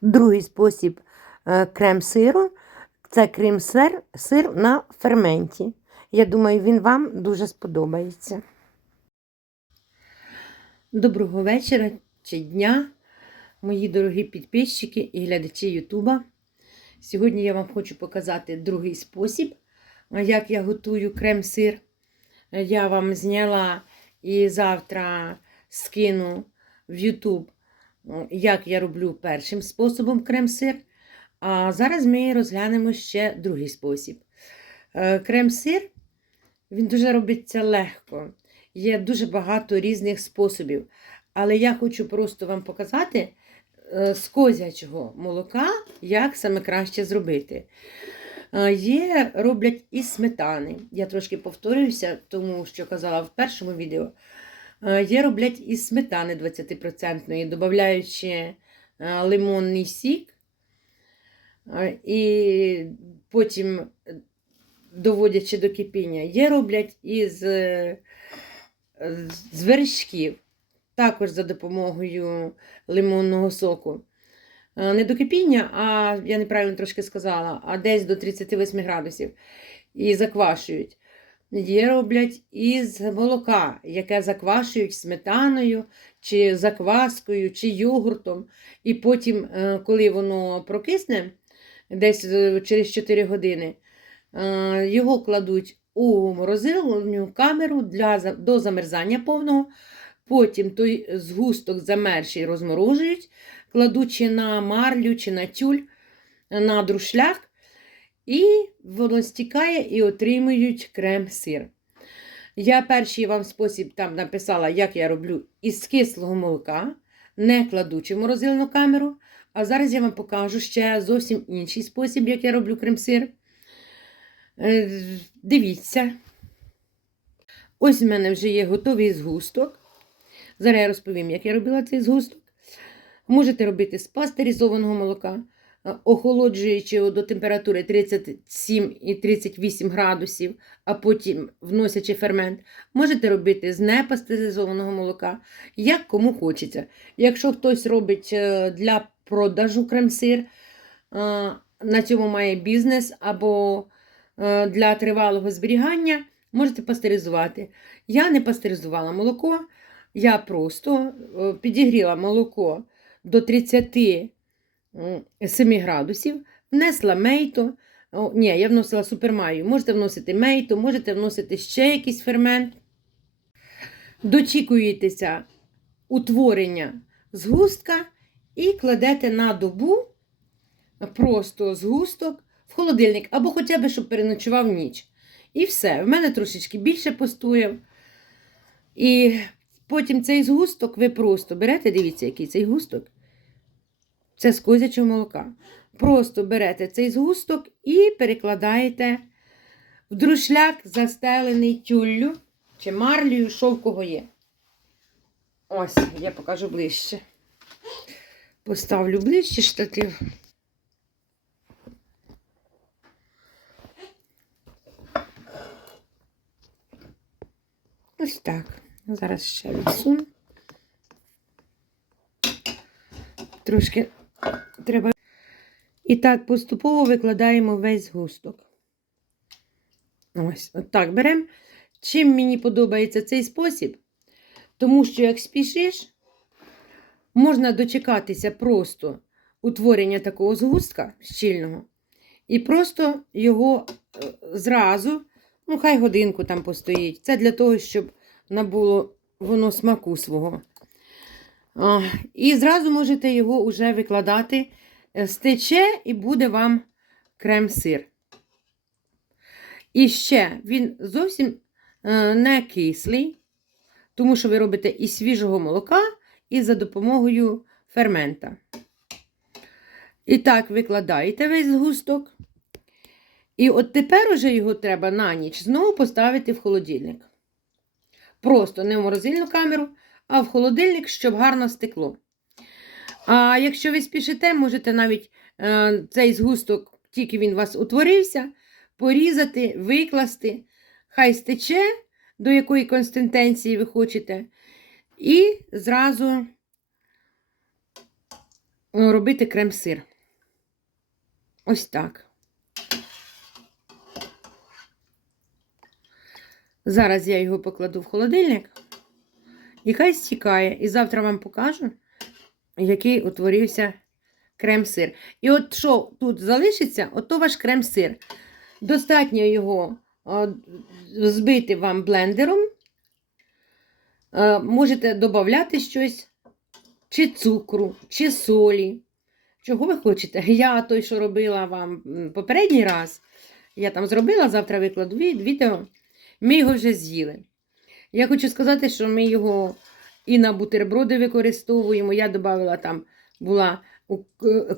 Другий спосіб е, крем сиру це крем сир, сир на ферменті. Я думаю, він вам дуже сподобається. Доброго вечора чи дня, мої дорогі підписчики і глядачі Ютуба. Сьогодні я вам хочу показати другий спосіб, як я готую крем-сир. Я вам зняла і завтра скину в Ютуб, як я роблю першим способом крем-сир. А зараз ми розглянемо ще другий спосіб. Е, Крем-сир він дуже робиться легко. Є дуже багато різних способів. Але я хочу просто вам показати е, з козячого молока, як саме краще зробити. Е, Є, роблять із сметани. Я трошки повторююся, тому що казала в першому відео. Е, Є роблять із сметани 20%, додаючи е, лимонний сік. Е, І потім доводячи до кипіння. Є роблять із з вершків, також за допомогою лимонного соку. Не до кипіння, а я неправильно трошки сказала, а десь до 38 градусів. І заквашують. Є роблять із молока, яке заквашують сметаною, чи закваскою, чи йогуртом. І потім, е, коли воно прокисне, десь е, через 4 години, е, його кладуть у морозильну камеру для, до замерзання повного. Потім той згусток замерзший розморожують, кладучи на марлю чи на тюль, на друшляк, і воно стікає і отримують крем-сир. Я перший вам спосіб там написала, як я роблю із кислого молока, не кладучи в морозильну камеру. А зараз я вам покажу ще зовсім інший спосіб, як я роблю крем-сир. Е, Дивіться. Ось в мене вже є готовий згусток. Зараз я розповім, як я робила цей згусток. Можете робити з пастеризованого молока, охолоджуючи його до температури 37 і 38 градусів, а потім вносячи фермент. Можете робити з непастеризованого молока, як кому хочеться. Якщо хтось робить е, для продажу крем-сир, е, на цьому має бізнес або е, для тривалого зберігання, можете пастеризувати. Я не пастеризувала молоко, я просто підігріла молоко до 37 градусів, внесла мейто. О, ні, я вносила супермаю. Можете вносити мейто, можете вносити ще якийсь фермент. Дочікуєтеся утворення згустка і кладете на добу просто згусток в холодильник, або хоча б, щоб переночував ніч. І все. В мене трошечки більше постояв. І потім цей згусток ви просто берете, дивіться, який цей густок. Це з козячого молока. Просто берете цей згусток і перекладаєте в друшляк, застелений тюллю чи марлею, що в кого є. Ось, я покажу ближче. Поставлю ближче штатив. Ось так. Зараз ще відсуну. Трошки треба. І так поступово викладаємо весь густок. Ось, так беремо. Чим мені подобається цей спосіб? Тому що, як спішиш, можна дочекатися просто утворення такого згустка щільного, і просто його е, зразу, ну, хай годинку там постоїть. Це для того, щоб набуло воно смаку свого. І зразу можете його вже викладати, е, стече і буде вам крем-сир. І ще він зовсім е, не кислий, тому що ви робите із свіжого молока, і за допомогою фермента. І так, викладаєте весь згусток. І от тепер уже його треба на ніч знову поставити в холодильник. Просто не в морозильну камеру, а в холодильник, щоб гарно стекло. А якщо ви спішите, можете навіть е, цей згусток, тільки він у вас утворився, порізати, викласти, хай стече, до якої консистенції ви хочете. І зразу е, робити крем-сир. Ось так. Зараз я його покладу в холодильник. І хай стікає. І завтра вам покажу, який утворився крем-сир. І от що тут залишиться, ото ваш крем-сир. Достатньо його збити вам блендером. Можете додати щось, чи цукру, чи солі. Чого ви хочете? Я той, що робила вам попередній раз, я там зробила, завтра викладу відео. Ми його вже з'їли. Я хочу сказати, що ми його і на бутерброди використовуємо. Я додала там була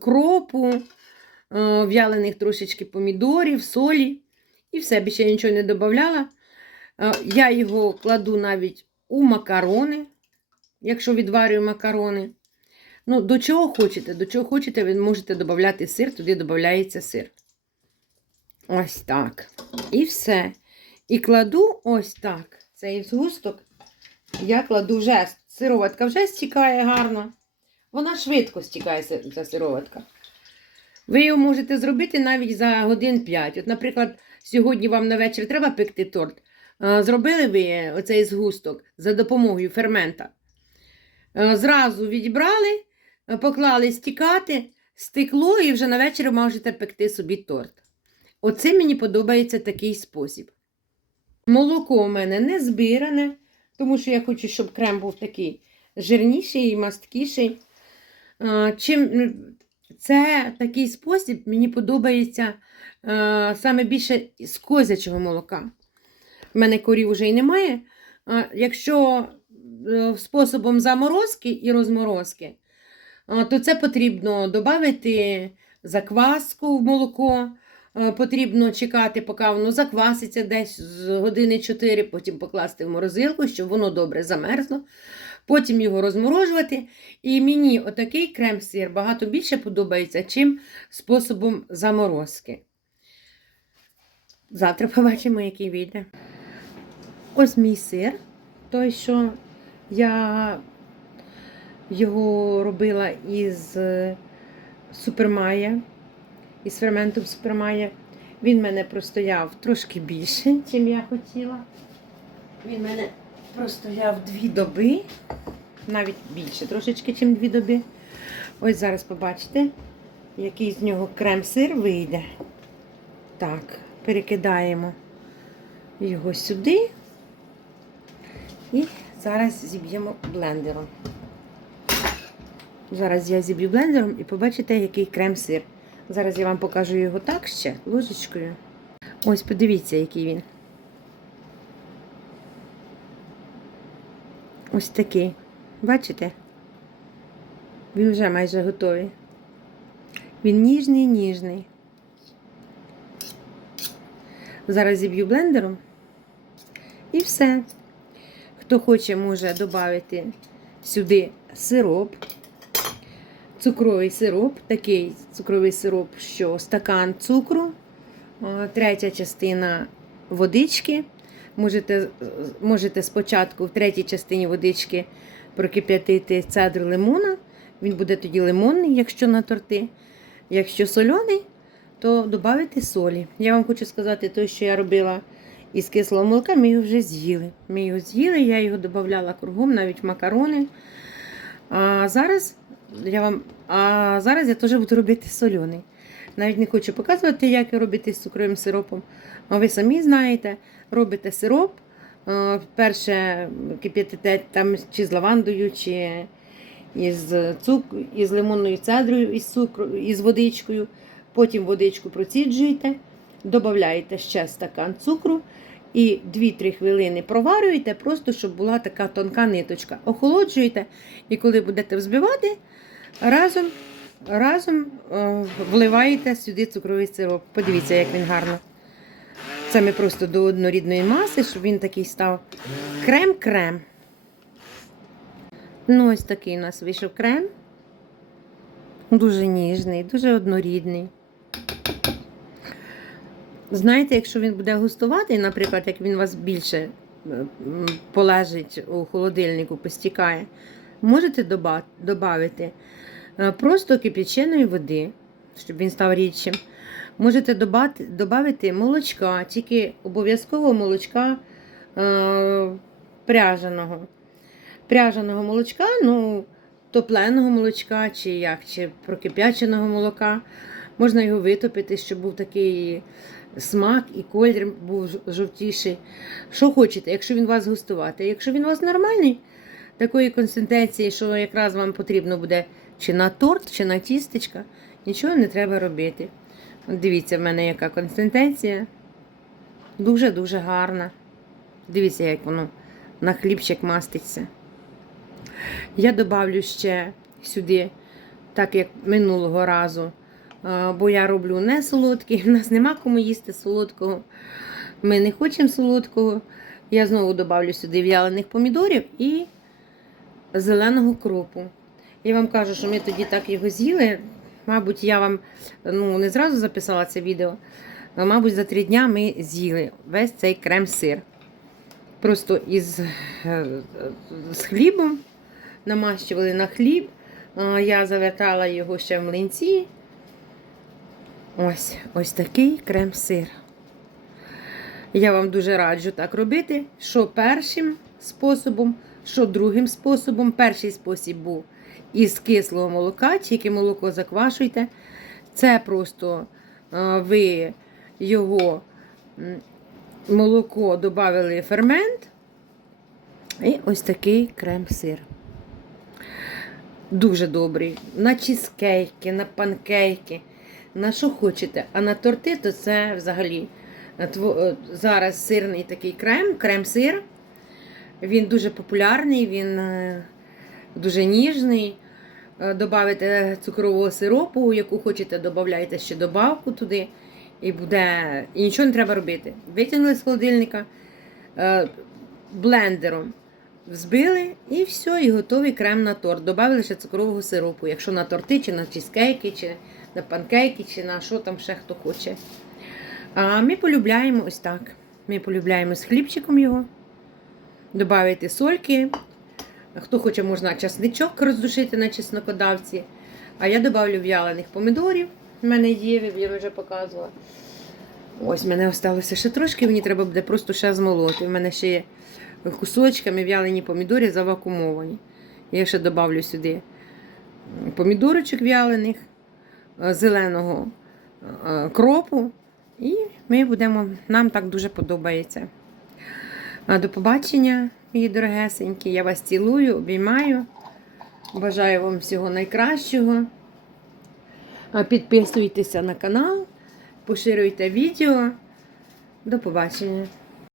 кропу, е, в'ялених трошечки помідорів, солі. І все, більше я нічого не додавала. Е, Я його кладу навіть у макарони, якщо відварюю макарони. Ну, до чого хочете, до чого хочете, ви можете додати сир, туди додається сир. Ось так. І все. І кладу ось так. Цей згусток. Я кладу вже, сироватка вже стікає гарно. Вона швидко стікає, ця сироватка. Ви його можете зробити навіть за годин 5. От, наприклад, сьогодні вам на вечір треба пекти торт. Зробили ви оцей згусток за допомогою фермента. Зразу відібрали, поклали стікати, стекло і вже на вечір можете пекти собі торт. Оце мені подобається такий спосіб. Молоко у мене не збиране, тому що я хочу, щоб крем був такий жирніший і масткіший. Чим це такий спосіб, мені подобається саме більше з козячого молока. У мене корів вже й немає. Якщо е, способом заморозки і розморозки, то це потрібно додати закваску в молоко. Е, Потрібно чекати, поки воно закваситься десь з години 4, потім покласти в морозилку, щоб воно добре замерзло. Потім його розморожувати. І мені отакий крем-сир багато більше подобається, чим способом заморозки. Завтра побачимо, який вийде. Ось мій сир. Той, що я його робила із е, супермая, із ферментом супермая. Він мене простояв трошки більше, ніж я хотіла. Він мене простояв дві доби, навіть більше трошечки, ніж дві доби. Ось зараз побачите, який з нього крем-сир вийде. Так, перекидаємо його сюди. І зараз зіб'ємо блендером. Зараз я зіб'ю блендером і побачите, який крем-сир. Зараз я вам покажу його так ще ложечкою. Ось, подивіться, який він. Ось такий. Бачите? Він вже майже готовий. Він ніжний, ніжний. Зараз зіб'ю блендером. І все. Хто хоче, може додати сюди сироп. Цукровий сироп, такий цукровий сироп, що стакан цукру, третя частина водички. Можете, можете спочатку в третій частині водички прокип'ятити цедру лимона. Він буде тоді лимонний, якщо на торти. Якщо сольоний, то додайте солі. Я вам хочу сказати, те, що я робила із кислого молока, ми його вже з'їли. Ми його з'їли, я його додавала кругом, навіть макарони. А зараз я вам, а зараз я теж буду робити сольоний. Навіть не хочу показувати, як робити з цукровим сиропом. А ви самі знаєте, робите сироп. е, Перше кип'ятите там чи з лавандою, чи із, цук... із лимонною цедрою, із, цукру, із водичкою. Потім водичку проціджуєте, додаєте ще стакан цукру і 2-3 хвилини проварюєте, просто щоб була така тонка ниточка. Охолоджуєте, і коли будете взбивати, разом, разом е, вливаєте сюди цукровий сироп. Подивіться, як він гарно. Це ми просто до однорідної маси, щоб він такий став крем-крем. Ну, ось такий у нас вийшов крем. Дуже ніжний, дуже однорідний. Знаєте, якщо він буде густуватий, наприклад, як він у вас більше е, полежить у холодильнику, постікає, можете додати е, просто кип'яченої води, щоб він став рідшим. Можете додати молочка, тільки обов'язково молочка е, пряженого. Пряженого молочка, ну, топленого молочка, чи як, чи прокип'яченого молока. Можна його витопити, щоб був такий смак і колір був жовтіший. Що хочете, якщо він у вас густувати. Якщо він у вас нормальний, такої консистенції, що якраз вам потрібно буде чи на торт, чи на тістечка, нічого не треба робити. От дивіться, в мене яка консистенція. Дуже-дуже гарна. Дивіться, як воно на хлібчик маститься. Я добавлю ще сюди, так як минулого разу, бо я роблю не солодкий, у нас нема кому їсти солодкого. Ми не хочемо солодкого. Я знову добавлю сюди в'ялених помідорів і зеленого кропу. Я вам кажу, що ми тоді так його з'їли. Мабуть, я вам ну, не зразу записала це відео. а, Мабуть, за три дня ми з'їли весь цей крем-сир. Просто із е, з хлібом намащували на хліб. Я завертала його ще в млинці. Ось ось такий крем-сир. Я вам дуже раджу так робити, що першим способом, що другим способом. Перший спосіб був із кислого молока, тільки молоко заквашуйте. Це просто ви його молоко додали фермент. І ось такий крем-сир. Дуже добрий. На чізкейки, на панкейки, на що хочете. А на торти, то це взагалі е, е, зараз сирний такий крем, крем-сир. Він дуже популярний, він е, дуже ніжний. Добавите цукрового сиропу, яку хочете, додавайте ще добавку туди. І буде. І нічого не треба робити. Витягнули з холодильника блендером. Взбили і все, і готовий крем на торт. Добавили ще цукрового сиропу, якщо на торти, чи на чізкейки, чи на панкейки, чи на що там ще хто хоче. А ми полюбляємо ось так. Ми полюбляємо з хлібчиком його. Добавити сольки. Хто хоче, можна часничок роздушити на чеснокодавці. А я додавлю в'ялених помідорів. У мене є, я вже показувала. Ось, в мене залишилося ще трошки, мені треба буде просто ще змолоти. У мене ще є кусочками в'ялені помідори завакумовані. Я ще додавлю сюди помідорочок в'ялених, зеленого е, кропу. І ми будемо, нам так дуже подобається. До побачення, мої дорогесенькі. Я вас цілую, обіймаю. Бажаю вам всього найкращого. Підписуйтеся на канал, поширюйте відео. До побачення.